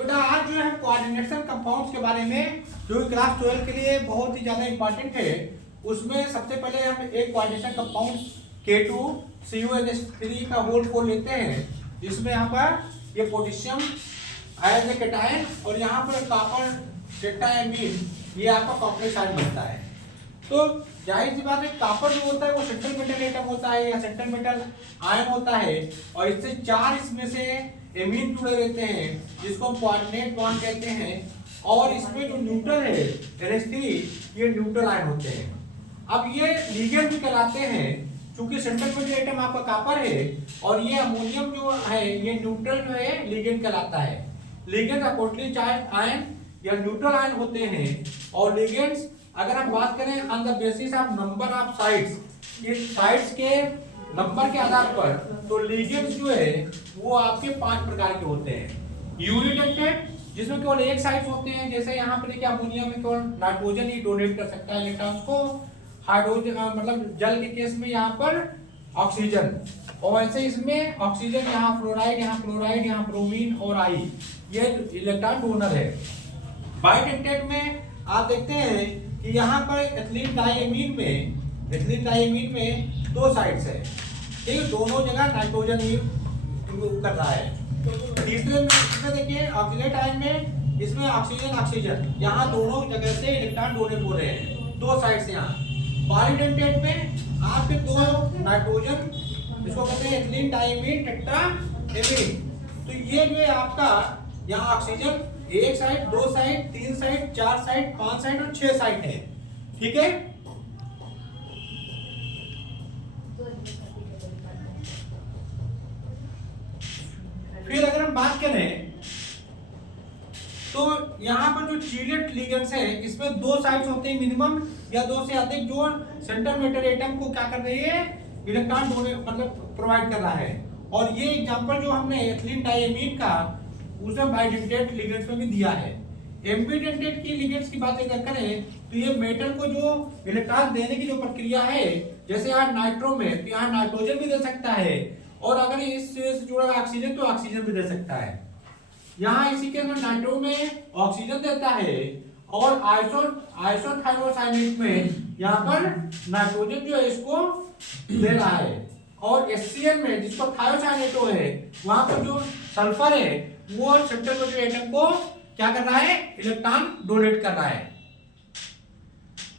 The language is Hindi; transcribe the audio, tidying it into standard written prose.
बेटा आज जो है कोऑर्डिनेशन कंपाउंड्स के बारे में जो क्लास 12 के लिए बहुत ही ज्यादा इंपॉर्टेंट है, उसमें सबसे पहले हम एक कोऑर्डिनेशन कंपाउंड K2CuH3 का होल 4 लेते हैं, जिसमें यहाँ पर ये पोटेशियम आयन कैटायन और यहाँ पर कॉपर टेट्राएमीन, ये आपका कॉम्प्लेक्स आयन बनता है। तो जाहिर सी बात है, कॉपर जो होता है वो सेंट्रल मेटल एटम होता है या सेंट्रल मेटल आयन होता है, और इससे 4 इसमें से एमीन जुड़े रहते हैं जिसको हम कोऑर्डिनेट बॉन्ड कहते हैं, और इसमें जो न्यूट्रल है NH3, ये न्यूट्रल आयन होते हैं। अब ये लिगेंड भी कहलाते हैं, क्योंकि सेंट्रल मेटल एटम आपका कॉपर है और ये अमोनियम जो है ये न्यूट्रल जो है लिगेंड कहलाता है। लिगेंड अपोजिटली चार्ज आयन या न्यूट्रल आयन होते हैं, और लिगेंड्स अगर हम बात करें on the basis of number of sides, ये साइड्स के नंबर के आधार पर, तो लिगेंड्स जो है वो आपके 5 प्रकार के होते हैं। यूनिडेंटेड, जिसमें केवल एक साइड होते हैं, जैसे यहाँ पे देखिए अमोनिया में केवल नाइट्रोजन ही डोनेट कर सकता है इलेक्ट्रॉन्स को, हाइड्रोजन मतलब जल के केस में यहाँ पर ऑक्सीजन, और वैसे इसमें ऑक्सीजन यहाँ फ्लोराइड, यहाँ क्लोराइड, यहाँ ब्रोमीन और आई, ये इलेक्ट्रॉन डोनर है। बाइडेंटेड में आप देखते हैं कि यहाँ पर एथिलीन डाइएमीन में 2 साइड्स है, ठीक, दोनों जगह नाइट्रोजन ही कर रहा है। तीसरे में इसमें देखिए ऑक्सीडेट आयन में, इसमें ऑक्सीजन यहाँ दोनों जगह से इलेक्ट्रॉन डोनेट हो रहे हैं, 2 साइड से यहाँ। पॉलीडेंटेट में आपके 2 नाइट्रोजन, इसको कहते हैं एथिलीन डाइएमीन टेट्राएमीन। तो ये जो है आपका यहाँ oxygen 1 side, 2 side, 3 side, 4 side, 5 side और 6 साइड है, ठीक है। फिर अगर हम बात करें तो यहाँ पर जो चीलेट लिगेंड्स है, इसमें 2 साइड्स होते हैं मिनिमम, या 2 से अधिक, जो सेंट्रल मेटल एटम को क्या कर रही है, इलेक्ट्रॉन मतलब प्रोवाइड कर रहा है। और ये एग्जांपल जो हमने एथिलीन डाइएमीन का उसमें बाइडेंटेड लिगेंड्स में भी दिया है। एम्बिडेंटेड की लिगेंड्स की बात अगर करें तो ये मेटल को जो इलेक्ट्रॉन देने की जो प्रक्रिया है, जैसे यहाँ नाइट्रो में, तो यहाँ नाइट्रोजन भी दे सकता है, और अगर इससे जुड़ा ऑक्सीजन तो ऑक्सीजन भी दे सकता है। यहाँ इसी के अंदर नाइट्रो में ऑक्सीजन देता है, और आइसोथायोसाइनेट में यहाँ पर नाइट्रोजन जो है इसको दे रहा है, और HCl में जिसको थायोसाइनेटो है, वहां पर जो सल्फर है वो सेंट्रल मेटल एटम को क्या कर रहा है, इलेक्ट्रॉन डोनेट कर रहा है।